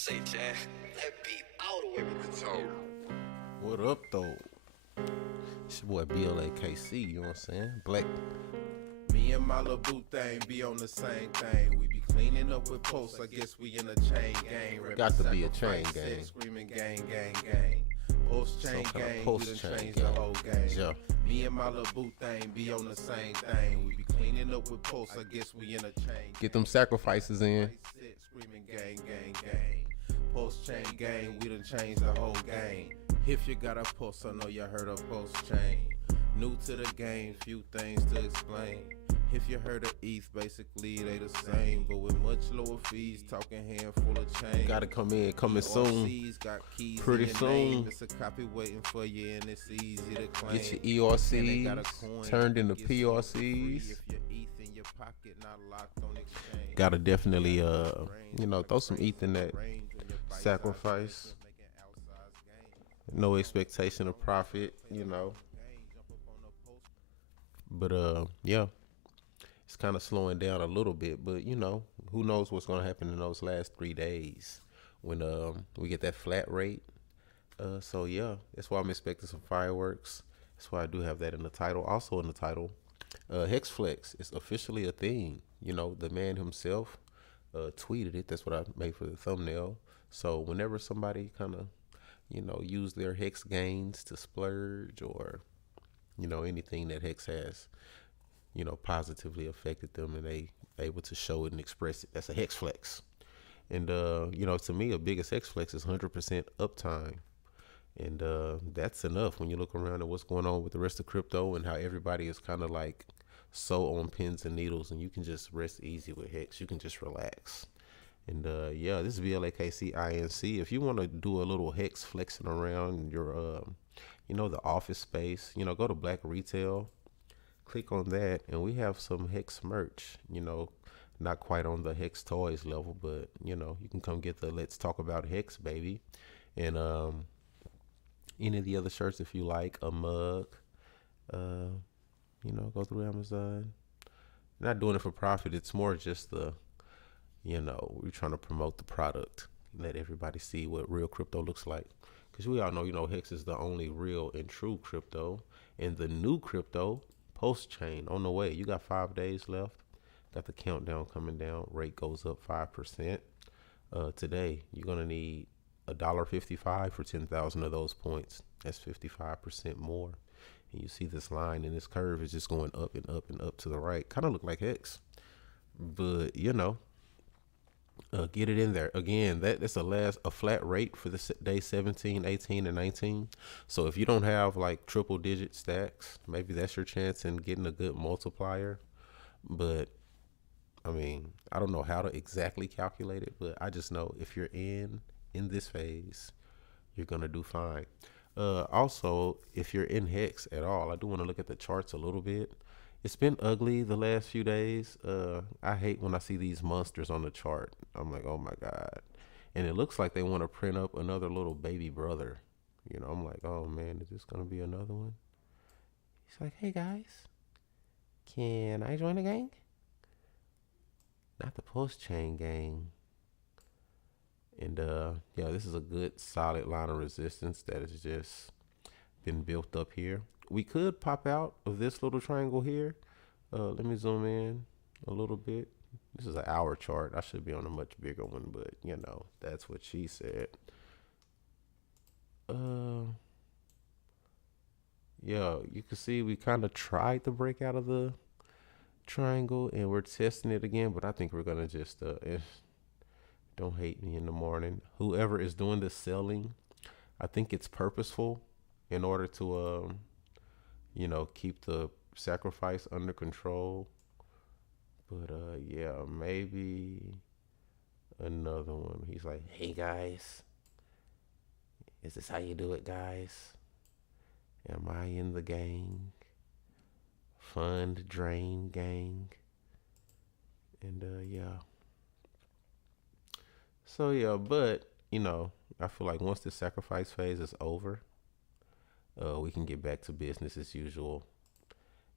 PULSECHAIN, that beat all the way with the toe. What up, though? It's your boy BLAKC, you know what I'm saying? Black. Me and my little boo thing be on the same thing. We be cleaning up with posts. I guess we in a chain gang. Got to be a chain gang. Screaming gang, gang, gang. Post chain Some kinda gang. post We done chain changed gang. the whole game. Yeah. Me and my little boo thing be on the same thing. We be cleaning up with posts. I guess we in a chain. Get them sacrifices in. Screaming gang, gang, gang. Post chain gang. We done changed the whole game. If you got a post, I know you heard of post chain. New to the game, few things to explain. If you heard of ETH, basically they the same, but with much lower fees, talking handful of change. Gotta come in, coming soon. Got keys Pretty in your soon. name. It's a copy waiting for you, and it's easy to claim. Get your And they got a ERCs coin turned into you can get something for free PRCs. if your ETH in your pocket, not locked on exchange. Gotta definitely, throw some ETH in that sacrifice. No expectation of profit, But yeah, it's kind of slowing down a little bit. But who knows what's gonna happen in those last 3 days when we get that flat rate. So yeah, that's why I'm expecting some fireworks. That's why I do have that in the title. Also in the title, Hexflex is officially a thing. The man himself tweeted it. That's what I made for the thumbnail. So whenever somebody kind of use their hex gains to splurge or anything that hex has positively affected them and they able to show it and express it, that's a hex flex. And to me, a biggest hex flex is 100% uptime, and that's enough when you look around at what's going on with the rest of crypto and how everybody is kind of like so on pins and needles, and you can just rest easy with hex. You can just relax. And yeah, this is VLAKC INC. If you want to do a little hex flexing around your, the office space, go to Black Retail, click on that, and we have some hex merch. Not quite on the hex toys level, but you can come get the Let's Talk About Hex, baby, and any of the other shirts if you like, a mug. Go through Amazon. Not doing it for profit. It's more just we're trying to promote the product, let everybody see what real crypto looks like. Because we all know, Hex is the only real and true crypto. And the new crypto, post-chain, on the way. You got 5 days left. Got the countdown coming down. Rate goes up 5%. Today, you're going to need $1.55 for 10,000 of those points. That's 55% more. And you see this line and this curve is just going up and up and up to the right. Kind of look like Hex. But, get it in there. Again, that's a flat rate for the day 17, 18, and 19. So if you don't have like triple digit stacks, maybe that's your chance in getting a good multiplier. But I mean, I don't know how to exactly calculate it, but I just know if you're in this phase, you're gonna do fine. Also, if you're in Hex at all, I do want to look at the charts a little bit. It's been ugly the last few days. I hate when I see these monsters on the chart. I'm like, oh my God. And it looks like they want to print up another little baby brother. I'm like, oh man, is this going to be another one? He's like, hey guys, can I join the gang? Not the post-chain gang. And yeah, this is a good solid line of resistance that has just been built up here. We could pop out of this little triangle here. Let me zoom in a little bit. This is an hour chart. I should be on a much bigger one, but that's what she said. Yeah, you can see we kind of tried to break out of the triangle and we're testing it again, but I think we're gonna just don't hate me in the morning. Whoever is doing the selling, I think it's purposeful in order to keep the sacrifice under control. But yeah, maybe another one. He's like, hey guys, is this how you do it, guys? Am I in the gang? Fund drain gang. And yeah. So yeah, but I feel like once the sacrifice phase is over, we can get back to business as usual.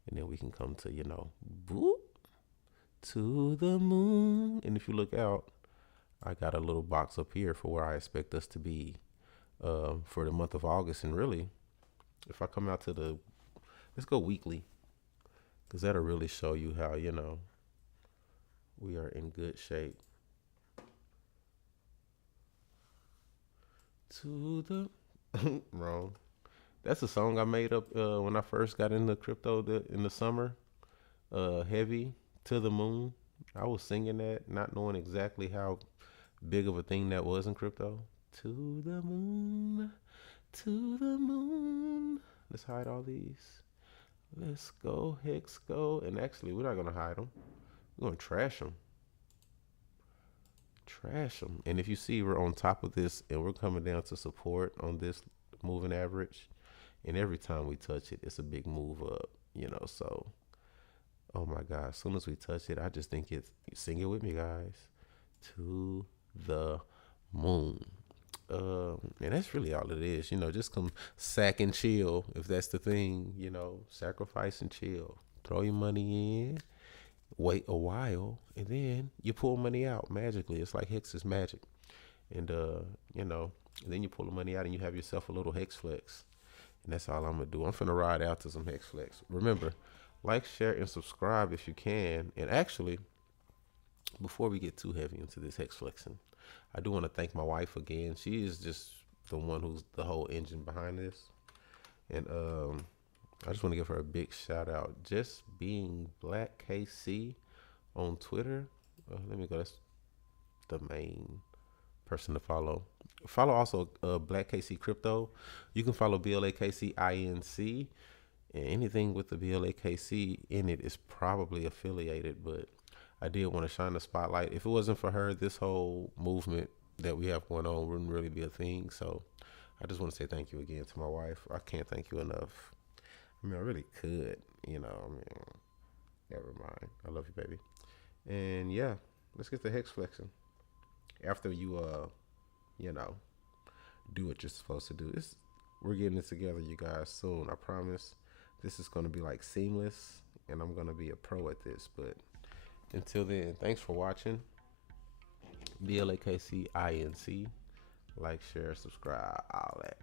And then we can come to, boop, to the moon. And if you look out, I got a little box up here for where I expect us to be for the month of August. And really, if I come out to let's go weekly, because that'll really show you how, we are in good shape. To the wrong. That's a song I made up when I first got into crypto in the summer. Heavy to the moon. I was singing that, not knowing exactly how big of a thing that was in crypto. To the moon, to the moon. Let's hide all these. Let's go, Hex, go. And actually, we're not going to hide them. We're going to trash them. Trash them. And if you see, we're on top of this and we're coming down to support on this moving average. And every time we touch it, it's a big move up, so, oh my God, as soon as we touch it, I just think sing it with me, guys. To the moon. And that's really all it is, just come sack and chill. If that's the thing, sacrifice and chill. Throw your money in, wait a while, and then you pull money out magically. It's like Hex's magic. And, and then you pull the money out and you have yourself a little Hex flex. And that's all I'm going to do. I'm finna ride out to some Hex flex. Remember, like, share, and subscribe if you can. And actually, before we get too heavy into this Hex flexing, I do want to thank my wife again. She is just the one who's the whole engine behind this. And I just want to give her a big shout out. Just being Black KC on Twitter. Let me go. That's the main person to follow. Follow also Black KC Crypto. You can follow BLAKC INC. And anything with the BLAKC in it is probably affiliated, but I did want to shine the spotlight. If it wasn't for her, this whole movement that we have going on wouldn't really be a thing. So I just want to say thank you again to my wife. I can't thank you enough. I mean, I really could, never mind. I love you, baby. And yeah, let's get the Hex flexing. After you, do what you're supposed to do. We're getting it together, you guys, soon. I promise. This is going to be like seamless, and I'm going to be a pro at this. But until then, thanks for watching. BLAKC INC. Like, share, subscribe, all that.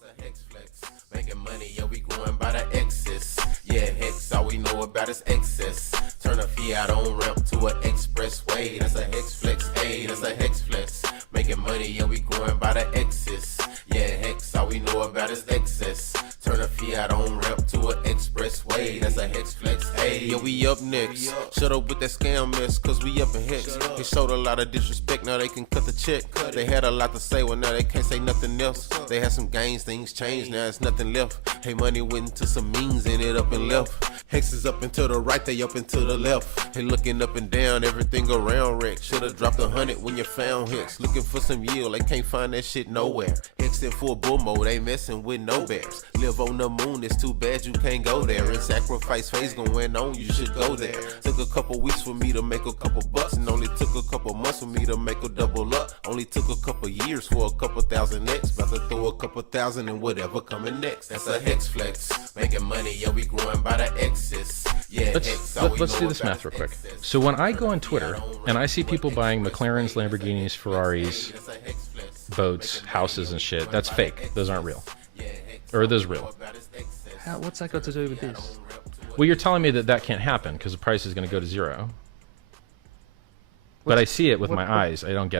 That's a Hex flex. Making money, yeah, we going by the excess. Yeah, Hex, all we know about is excess. Turn a Fiat on ramp to an expressway. That's a Hex flex. Hey, that's a Hex flex. Making money, yeah, we going by the excess. Yeah, Hex, all we know about is excess. Turn a Fiat on ramp to an expressway. That's a Hex flex. Hey, yeah, we up next. Shut up with that scam mess, cause we up in Hex. They showed a lot of disrespect, now they can cut the check. They had a lot to say, well now they can't say nothing else. They had some gains, things changed, now it's nothing left. Hey, money went into some means, ended up and left. Hex is up and to the right, they up and to the left. Hey, looking up and down, everything around wreck. Should've dropped 100 when you found Hex. Looking for some yield, they can't find that shit nowhere. Hex in full bull mode, they messing with no bears. Live on the moon, it's too bad you can't go there. And sacrifice phase going on, you should go there. Took a couple weeks for me to make a couple bucks, and only took a couple months for me to make a double up. Only took a couple years for a couple thousand X. About to throw a couple thousand in whatever coming next. That's a Hex flex. Making money, yeah, we growing by the excess. Yeah, let's do this math real quick. So when I go on Twitter and I see people buying McLarens, Lamborghinis, Ferraris, boats, houses and shit, that's fake. Those aren't real. Or are those real? What's that got to do with this? Well, you're telling me that can't happen because the price is going to go to zero. But I see it with my eyes. I don't get